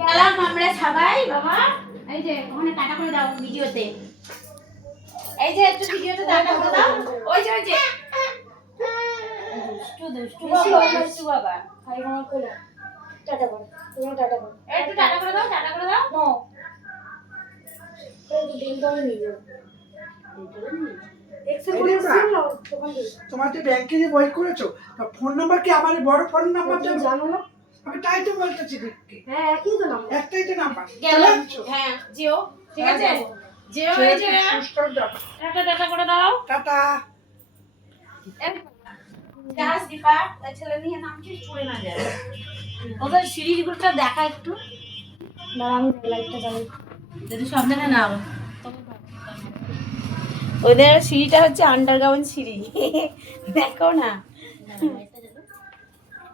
গেলাম আমরা সবাই বাবা। এই যে ওখানে টাটা করে দাও ভিডিওতে। এই যে একটু ভিডিওতে টাটা করে দাও। ওই যে দুষ্টু বাবা ভাই আমার কোলে টাটা করো, তুমি টাটা করো, একটু টাটা করে দাও, টাটা করে দাও। নো এই দিন তো নিয়ে যাও তোমার যে ব্যাংকে যে বই করেছো ফোন নাম্বার কি আমার বড় ফোন নাম্বার জানো না? আমি তাই তো বলতেছি দেখতে হ্যাঁ একই তো নাম্বার, একটাই তো নাম্বার গেলাম। হ্যাঁ জিও ঠিক আছে, জিও এই যে টাটা টাটা করে দাও। টাটা। গাছ দীপা তার ছেলে নিয়ে নামছিস ছুড়ে না যায়। ওদের সিঁড়িগুলোটা দেখা একটু, না আমি লাইটটা জ্বালাই। যদি সাবধানে নাও। ওদের সিঁড়িটা হচ্ছে আন্ডারগ্রাউন্ড সিঁড়ি, দেখো না।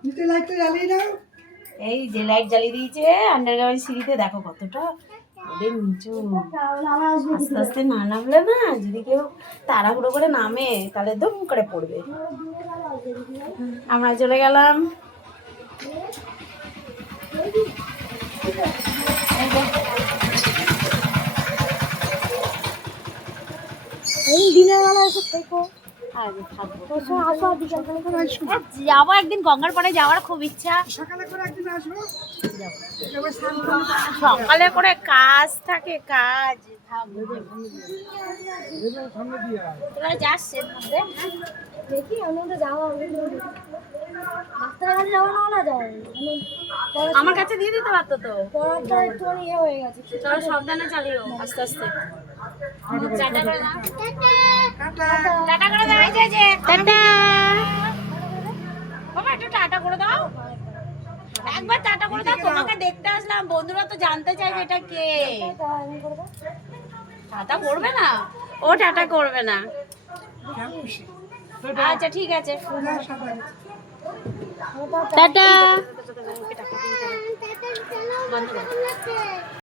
নিচে লাইটটা জ্বালিয়ে দাও। এই যে লাইট জ্বালিয়ে দিয়েছে আন্ডারগ্রাউন্ড সিঁড়িতে, দেখো কতটা ওদের নিচু। আস্তে আস্তে না নামলে না, যদি কেউ তাড়াহুড়ো করে নামে তাহলে দম করে পড়বে। আমরা চলে গেলাম। এই দিনের বেলা এসে থেকো, আগে থাকবো, আসো আর বিকাল বেলা করে আসো। যাবো একদিন গঙ্গার পাড়ে যাওয়ার খুব ইচ্ছা। সকালে করে একদিন আসবো। সকালে করে কাজ থাকে, কাজ তোরা যাস এর মধ্যে। দেখি আমি তো যাওয়া হবে, ডাক্তারের কাছে যাওয়া না হলে যায় আমার কাছে দিয়ে দিতে পারতো তো। পড়াটা একটু ইয়ে হয়ে গেছে। চলো সাবধানে চালিও, আস্তে আস্তে। টাটা করে দাও, টাটা করে দাও। এই যে টাটা বাবা, একটু টাটা করে দাও, একবার টাটা করে দাও। তোমাকে দেখতে আসলাম, বন্ধুরা তো জানতে চাইবে এটা কে। টাটা করবে না, ও টাটা করবে না। আচ্ছা ঠিক আছে, টাটা। বন্ধ করো।